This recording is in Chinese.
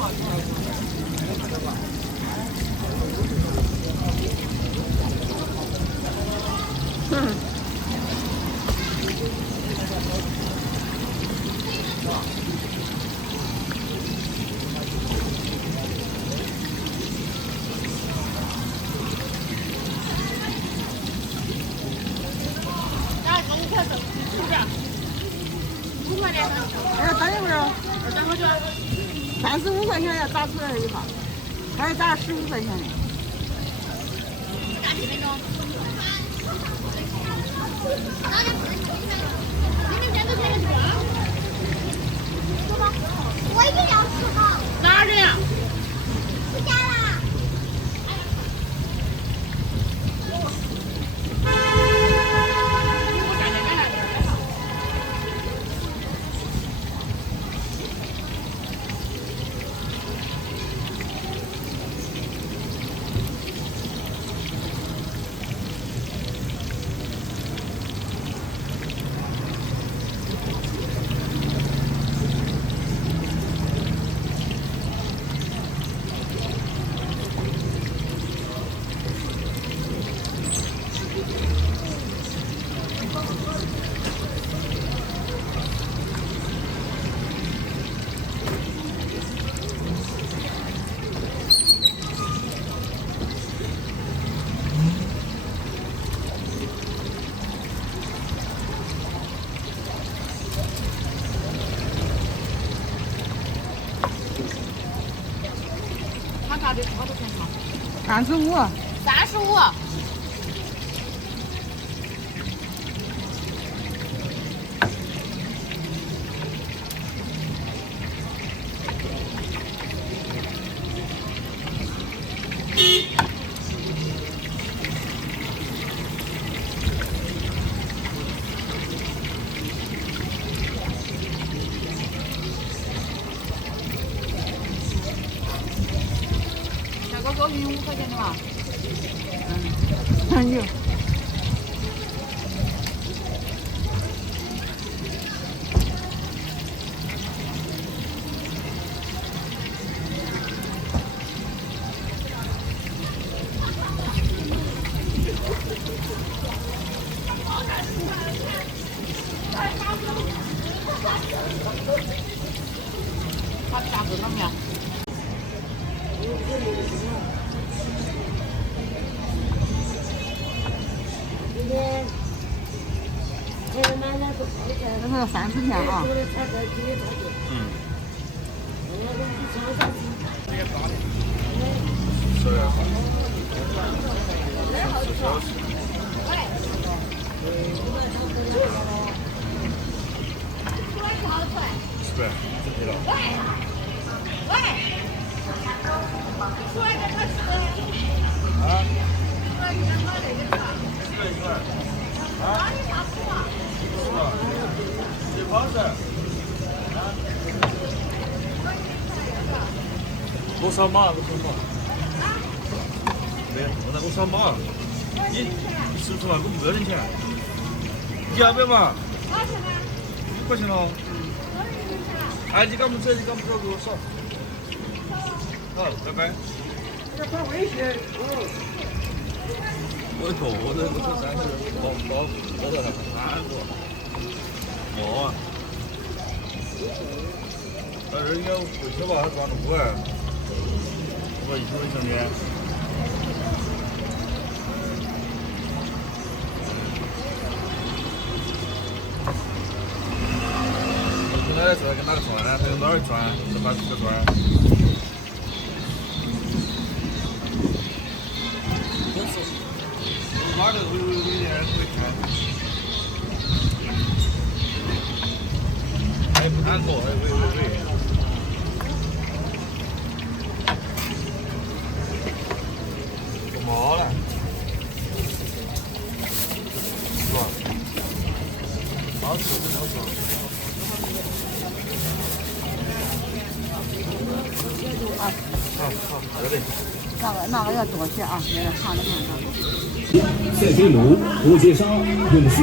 哎，等一会儿，等会儿35块钱要打出来一把，还是打15块钱的。打几分钟？你们家都开始做？我也要吃好。哪儿的呀？回家啦。他的多少钱嘛35。35。多运5块钱的嘛。有。他价格怎么样？这是30片啊。多少码？对，我那多少码？你吃不出来，我没点钱。你要不要嘛？1块钱咯。哎，你敢不走？你敢不走？给我扫。好，拜拜。发微信。我错，我这30包的3个。哦。这应该回去吧？还转路哎。我一会儿上面。我奶奶说跟哪个转？他用哪儿转？这把这个转。哪个有点会看？还不看过，喂。毛了，是吧？好吃不好吃？好，这里。那个要多些啊，那个看着看着。赛飞卢、国际沙、永顺。